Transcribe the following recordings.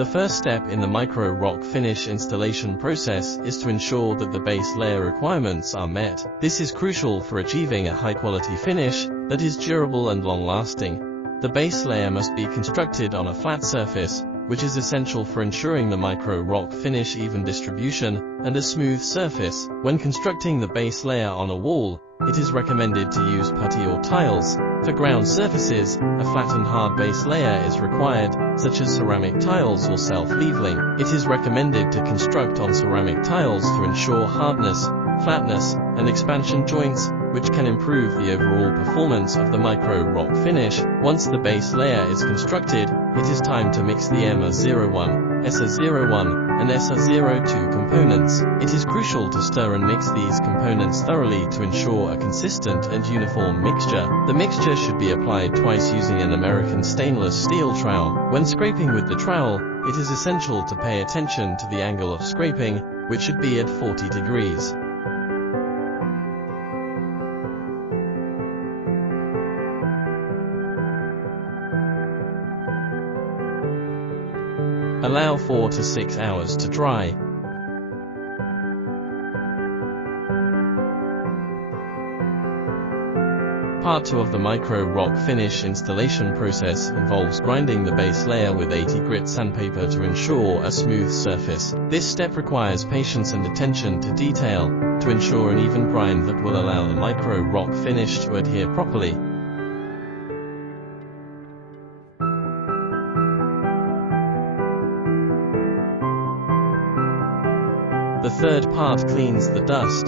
The first step in the Microrock finish installation process is to ensure that the base layer requirements are met. This is crucial for achieving a high-quality finish that is durable and long-lasting. The base layer must be constructed on a flat surface, which is essential for ensuring the Microrock finish even distribution and a smooth surface. When constructing the base layer on a wall, it is recommended to use putty or tiles. For ground surfaces, a flat and hard base layer is required, such as ceramic tiles or self-leveling. It is recommended to construct on ceramic tiles to ensure hardness, flatness, and expansion joints, which can improve the overall performance of the Microrock finish. Once the base layer is constructed, it is time to mix the MA01, SA01, and SA02 components. It is crucial to stir and mix these components thoroughly to ensure a consistent and uniform mixture. The mixture should be applied twice using an American stainless steel trowel. When scraping with the trowel, it is essential to pay attention to the angle of scraping, which should be at 40 degrees. Allow 4 to 6 hours to dry. Part 2 of the Microrock finish installation process involves grinding the base layer with 80 grit sandpaper to ensure a smooth surface. This step requires patience and attention to detail to ensure an even grind that will allow the Microrock finish to adhere properly. The third part cleans the dust.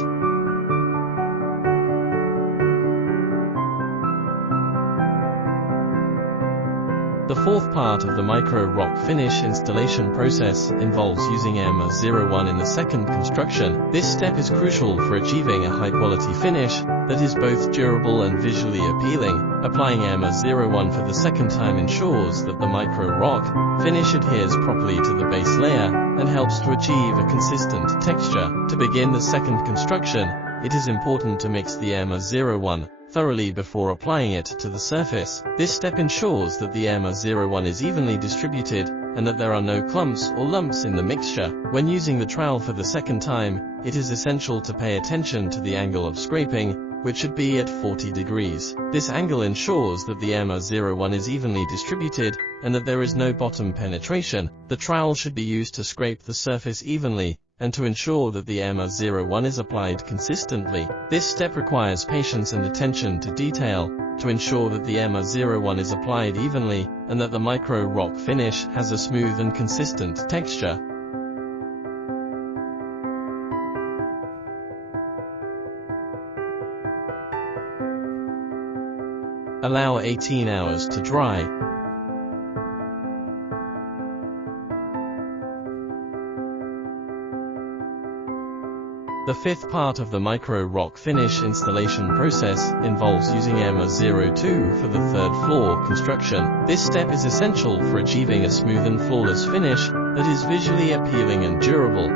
The fourth part of the Microrock finish installation process involves using MA01 in the second construction. This step is crucial for achieving a high-quality finish that is both durable and visually appealing. Applying MA01 for the second time ensures that the Microrock finish adheres properly to the base layer and helps to achieve a consistent texture. To begin the second construction, it is important to mix the MA01 thoroughly before applying it to the surface. This step ensures that the MA01 is evenly distributed and that there are no clumps or lumps in the mixture. When using the trowel for the second time, it is essential to pay attention to the angle of scraping, which should be at 40 degrees. This angle ensures that the MA01 is evenly distributed and that there is no bottom penetration. The trowel should be used to scrape the surface evenly and to ensure that the MA01 is applied consistently. This step requires patience and attention to detail to ensure that the MA01 is applied evenly and that the Microrock finish has a smooth and consistent texture. Allow 18 hours to dry. The fifth part of the Microrock finish installation process involves using MA02 for the third floor construction. This step is essential for achieving a smooth and flawless finish that is visually appealing and durable.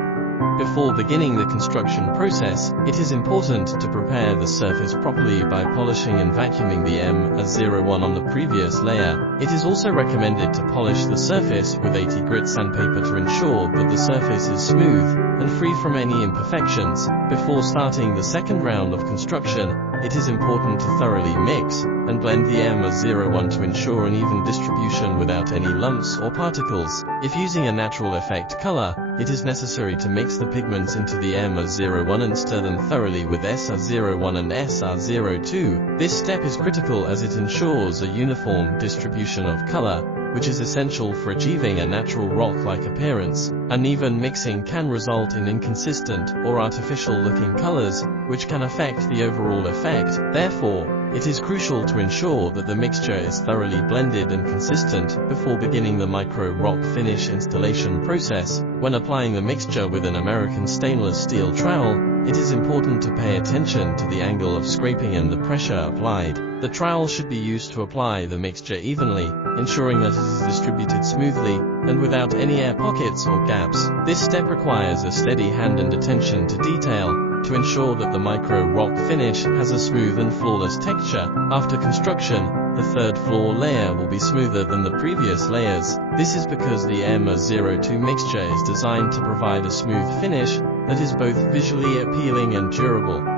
Before beginning the construction process, it is important to prepare the surface properly by polishing and vacuuming the MA01 on the previous layer. It is also recommended to polish the surface with 80 grit sandpaper to ensure that the surface is smooth and free from any imperfections. Before starting the second round of construction, it is important to thoroughly mix and blend the MA01 to ensure an even distribution without any lumps or particles. If using a natural effect color, it is necessary to mix the pigments into the MA01 and stir them thoroughly with SA01 and SA02. This step is critical as it ensures a uniform distribution of color, which is essential for achieving a natural rock-like appearance. Uneven mixing can result in inconsistent or artificial-looking colors, which can affect the overall effect. Therefore, it is crucial to ensure that the mixture is thoroughly blended and consistent before beginning the Microrock finish installation process. When applying the mixture with an American stainless steel trowel, it is important to pay attention to the angle of scraping and the pressure applied. The trowel should be used to apply the mixture evenly, ensuring that it is distributed smoothly and without any air pockets or gaps. This step requires a steady hand and attention to detail to ensure that the Microrock finish has a smooth and flawless texture. After construction, the third floor layer will be smoother than the previous layers. This is because the EMA02 mixture is designed to provide a smooth finish that is both visually appealing and durable.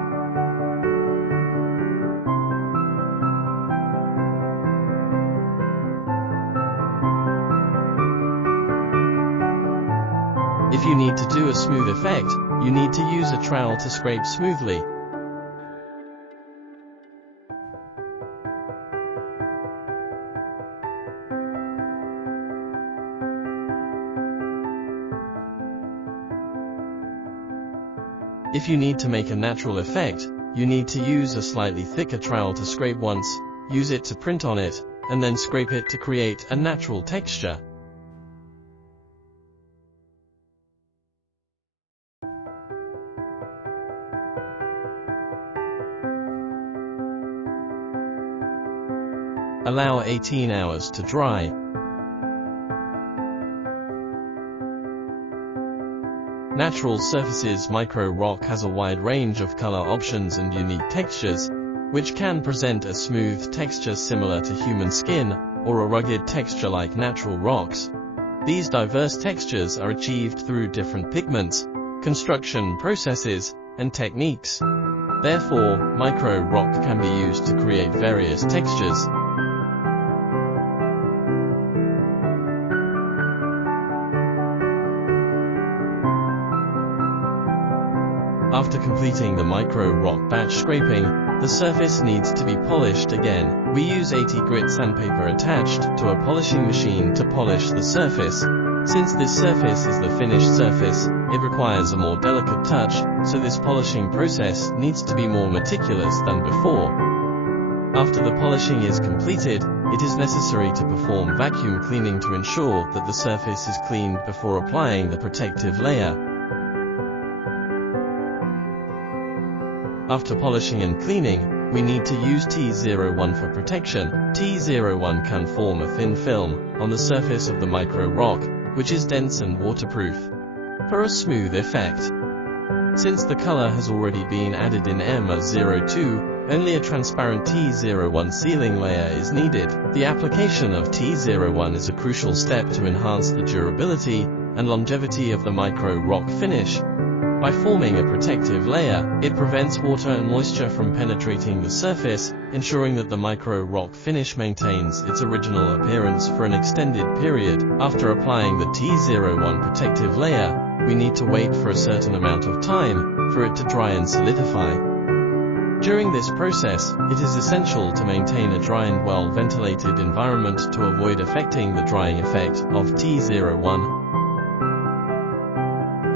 If you need to do a smooth effect, you need to use a trowel to scrape smoothly. If you need to make a natural effect, you need to use a slightly thicker trowel to scrape once, use it to print on it, and then scrape it to create a natural texture. Allow 18 hours to dry. Natural Surfaces Microrock has a wide range of color options and unique textures, which can present a smooth texture similar to human skin, or a rugged texture like natural rocks. These diverse textures are achieved through different pigments, construction processes, and techniques. Therefore, Microrock can be used to create various textures. After completing the Microrock batch scraping, the surface needs to be polished again. We use 80 grit sandpaper attached to a polishing machine to polish the surface. Since this surface is the finished surface, it requires a more delicate touch, so this polishing process needs to be more meticulous than before. After the polishing is completed, it is necessary to perform vacuum cleaning to ensure that the surface is cleaned before applying the protective layer. After polishing and cleaning, we need to use T01 for protection. T01 can form a thin film on the surface of the Microrock, which is dense and waterproof, for a smooth effect. Since the color has already been added in EMA02, only a transparent T01 sealing layer is needed. The application of T01 is a crucial step to enhance the durability and longevity of the Microrock finish. By forming a protective layer, it prevents water and moisture from penetrating the surface, ensuring that the Microrock finish maintains its original appearance for an extended period. After applying the T01 protective layer, we need to wait for a certain amount of time for it to dry and solidify. During this process, it is essential to maintain a dry and well-ventilated environment to avoid affecting the drying effect of T01.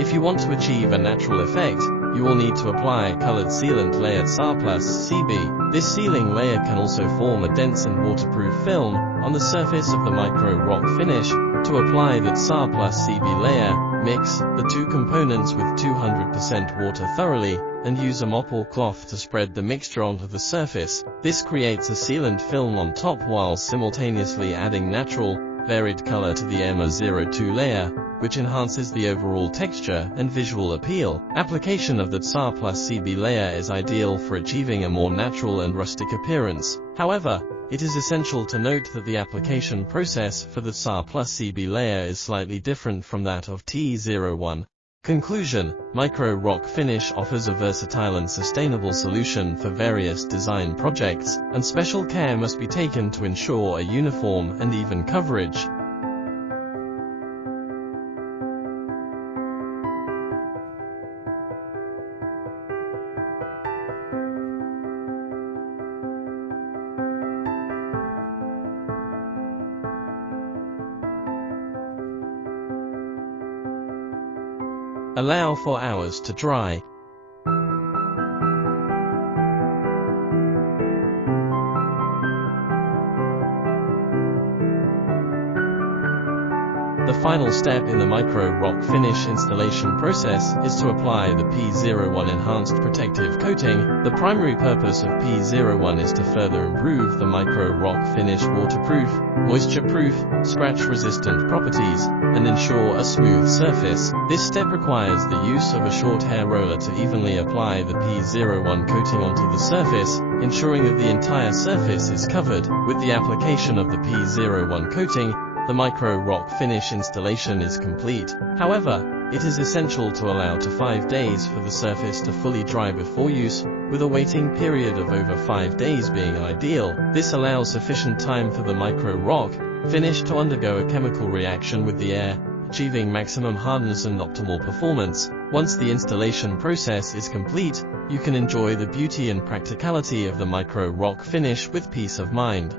If you want to achieve a natural effect, you will need to apply a colored sealant layer SAR plus CB. This sealing layer can also form a dense and waterproof film on the surface of the Microrock finish. To apply that SAR plus CB layer, mix the two components with 200% water thoroughly, and use a mop or cloth to spread the mixture onto the surface. This creates a sealant film on top while simultaneously adding natural, varied color to the EMA02 layer, which enhances the overall texture and visual appeal. Application of the SAR plus CB layer is ideal for achieving a more natural and rustic appearance. However, it is essential to note that the application process for the SAR plus CB layer is slightly different from that of T01. Conclusion: Microrock finish offers a versatile and sustainable solution for various design projects, and special care must be taken to ensure a uniform and even coverage. Allow for hours to dry. The final step in the Microrock finish installation process is to apply the P01 Enhanced Protective Coating. The primary purpose of P01 is to further improve the Microrock finish waterproof, moisture-proof, scratch-resistant properties, and ensure a smooth surface. This step requires the use of a short hair roller to evenly apply the P01 coating onto the surface, ensuring that the entire surface is covered. With the application of the P01 coating, the Microrock finish installation is complete. However, it is essential to allow 5 days for the surface to fully dry before use, with a waiting period of over 5 days being ideal. This allows sufficient time for the Microrock finish to undergo a chemical reaction with the air, achieving maximum hardness and optimal performance. Once the installation process is complete, you can enjoy the beauty and practicality of the Microrock finish with peace of mind.